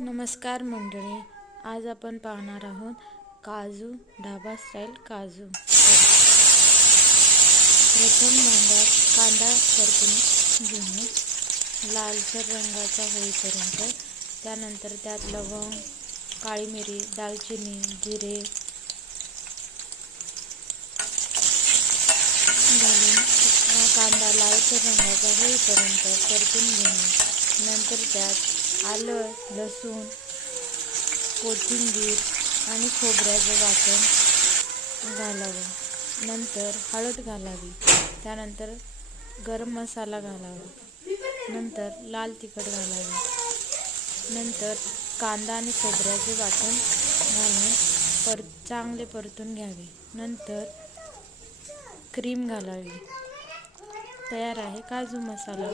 नमस्कार मंडळी, आज आपण पाहणार आहोत काजू ढाबा स्टाईल काजू करी। प्रथम भांड्यात कांदा परतून घेणे लालसर रंगाचा होईपर्यंत। त्यानंतर त्यात लवंग, काळी मिरी, दालचिनी, जिरे घालून कांदा लालसर रंगाचा होईपर्यंत परतून घेणे। नंतर त्यात आलं, लसूण, कोथिंबीर आणि खोबऱ्याचं वाटण घालावं। नंतर हळद घालावी। त्यानंतर गरम मसाला घालावा। नंतर लाल तिखट घालावे। नंतर कांदा आणि खोबऱ्याचे वाटण घालून चांगले परतून घ्यावे। नंतर क्रीम घालावी। तयार आहे काजू मसाला।